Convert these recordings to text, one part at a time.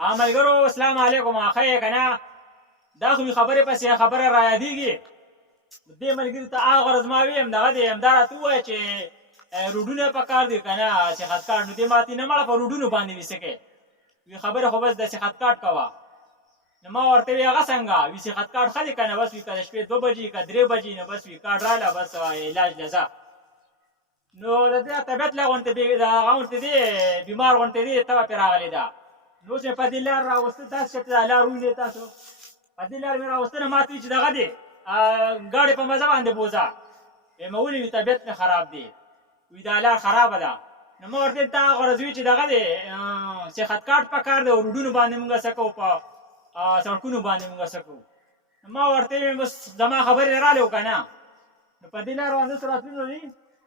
ملګرو السلام علیکم. ښه یې که نه؟ دا خو مې خبرې پسې خبره را یادېږي. دې ملګري ته هغه غرض ما ویم دغه دی همدا راته ووایه چې روډونه یې پکار دي که نه صحت کارت. نو دې ماتې نه مړه په روډونو باندې ویسه کوې. وي خبرې خو بس د صحت کارت کوه. نو ما ورته وی هغه څنګه وي صحت کارت ښه دی که نه؟ بس وي که د شپې 2 بجې که 3 بجې نو بس وي کارت راله بس علاج له ځه. نو د دې طبیعت لا غونته هغه غونته دی بیمار غونته دی تبه پرې راغلې ده. نو اوس مې په دې لار راوسته داسې چې دا لار ولیدې تاسو په دې لار مې راوسته نه ما ته وي چې دغه دی ګاډۍ په مزه باندې بوځه. مې ولې وي طبیعت مې خراب دی وي دا لار خرابه ده. نو ما ورته ته هغه غرض وي چې دغه دی صحت کارت پکار دی او روډونو باندې مونږ څه کوو په سړکونو باندې مونږ څه کوو. ما ورته ویم بس زما خبرې رالی و که نه نو په دې لار باندې اوس راتللو دي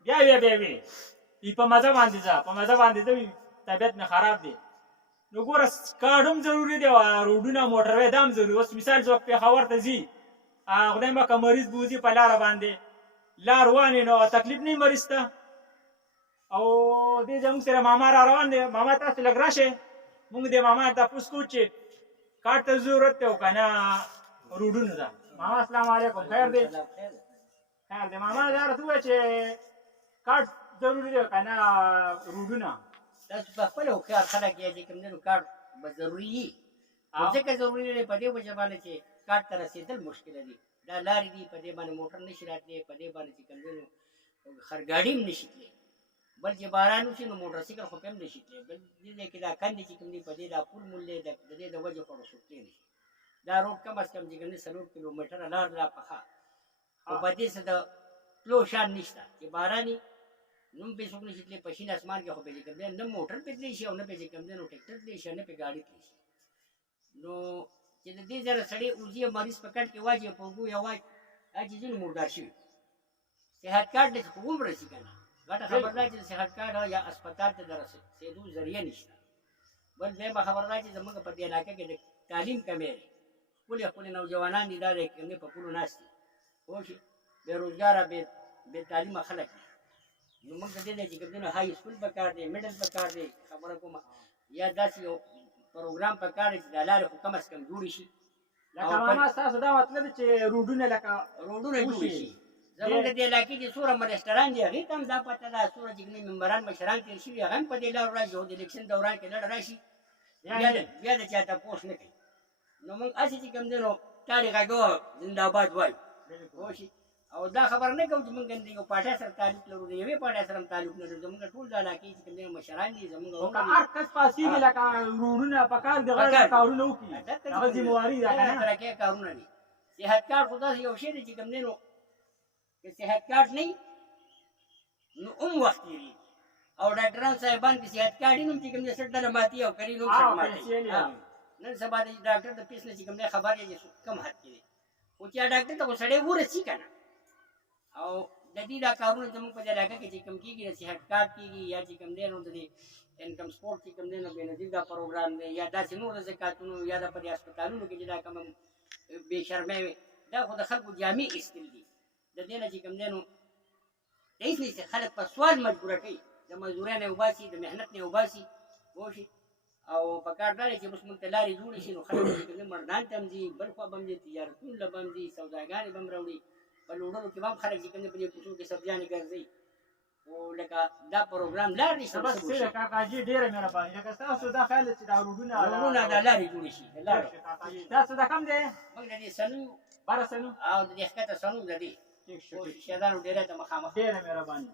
بیا وي په مزه باندې ځه په مزه باندې ځه وي طبیعت مې خراب دی. نو ګوره کارډ هم ضروري دی روډونه موټروی دا هم ضروري. اوس مثال څوک پېښور ته ځي خدای مکړه مریض بوځي په لاره باندې لار وانې نو تکلیف نه وي مریض ته. او دې زموږ سره ماما را روان دی. ماما تاسو لږ راشئ مونږ دې ماما ته تپوس کوو چې کارت ته ضرورت دی او که نه روډونو ته. ماما السلام علیکم. خیر دی؟ خیر دی. ماما دا راته ووایه چې کارت ضروري دی که نه روډونه؟ تاسو په خپله هوښیار خلک یې چې کوم دی نو کارت به ضروري وي. ځکه ضروري دی په دې وجه باندې چې کارت ته رسېدل مشکله دي. دا لارې دي په دې باندې موټر نشي راتلی په دې باندې چې کوم دی نو خرګاډي هم نشي تللی. بل چې باران وشي نو موټرسایکل خو پې هم نشي تللی. بل دې ځای کې دا کندې چې کوم دی په دې دا پول مول دی د دې د وجې خو رسوتلی نشي. دا روډ کم از کم چې کوم دی 4 کیلومیټره لار دا پخه خو په دې څه د تلو شان نشته چې باراني نو هم پې څوک نشي تللی. په شین اسمان کې خو پې چې کوم دی نه موټر پې تللی شي او نه پې چې کوم دی نو ټکټر تللی شي نه پې ګاډي تللی شي. نو چې د دې ځای نه سړی وځي مریض په کټ کې واچي په اوږو یې واچي دا چې ځینې مردار شوي صحت کارت دی خو هم رسي که نه ګټه خبر دا چې د صحت کارت یا اسپتال ته د رسېدو ذریعه نشته. بل دویمه خبر دا چې زموږ په دې علاقه کې د تعلیم کمی دی. ښکلې نوجوانان دي دا دی کوم دی په پولو ناست دي پوه شي بېروزګاره بې تعلیمه خلک دي. نو موږ د دې ځای چې کوم دی نو های سکول پکار دی میډل پکار دی خبره کومه یا داسې یو پروګرام پکار دی چې دا لارې خو کم از کم جوړې شي. لکه ماما ستاسو دا مطلب چې روډونه لکه روډونه جوړې شي. زموږ د دې علاقې چې څومره مرستران دي هغې ته هم دا پته ده څومره چې کوم ممبران مشران تېر شوي هغه هم په دې لارو راشي او د الیکشن دوران کې لړ راشي بیا د چا تپوس نه کوي. نو موږ هسې چې کوم دی نو تاړې غږوه زنده‌باد وایو پوه شي. او دا خبر نه کوم چې موږ د یو پاټۍ سره تعلق لرو د یوې پاټۍ سره هم تعلق نه لرو. زموږ ټول د علاقې چې کوم دی مشران دي زموږ که هر کس پاسېږي لکه روډونه پکار دي غړ کارونه وکړي هغه ذمهواري ده که نه ترقۍ کارونه دي. صحت کارت خو داسې یو شی دی چې کوم دی نو که صحت کارت نه وي نو هم وخت تېرېږي او ډاکټران صاحبان کې صحت کارت وي نو هم چې کوم دی سټ ډله ماتي او کري نو سټ ماتوي. نن سبا د ډاکټر د فیس نه چې کوم دی خبر یې کم حد کې دی خو چې ډاکټر ته خو سړی ورسي که نه. او د دې دا کارونه زموږ په دې علاقه کې چې کوم کېږي د صحت کارت کېږي یا چې کوم دی نو د دې انکم سپورټ چې کوم دی نو بېنظیر دا پروګرام دی یا داسې نور د زکاتونو یا د په دې هسپتالونو کې چې دا کوم بې شرمۍ وي دا خو د خلکو جامې ایستل دي. د دې نه چې کوم دی نو هېڅ نشته خلک په سوال مجبوره کوي د مزدورۍ نه یې وباسي د محنت نه یې وباسي پوه شي. او په کار دا دی چې اوس موږ ته لارې جوړې شي نو خلک چې کوم دی مردان ته هم ځي بل خوا به هم ځي تجارتونو له به هم ځي سوداګانې به هم راوړي په لوړلو کې به هم خلک چې کوم دی په دې کوڅو کې سبزیانې ګرځوي. خو لکه دا پروګرام لار نشته بس څه کاکاجي ډېره مهرباني لکه ستاسو دا خیال دی چې دا روډونه دا لارې جوړې شي د لارو تاسو دا کم دی موږ د دې سنو باره سنو او د دې ښکته سنو د دې شهادانو ډېری ته مخامخ ډېره مهرباني.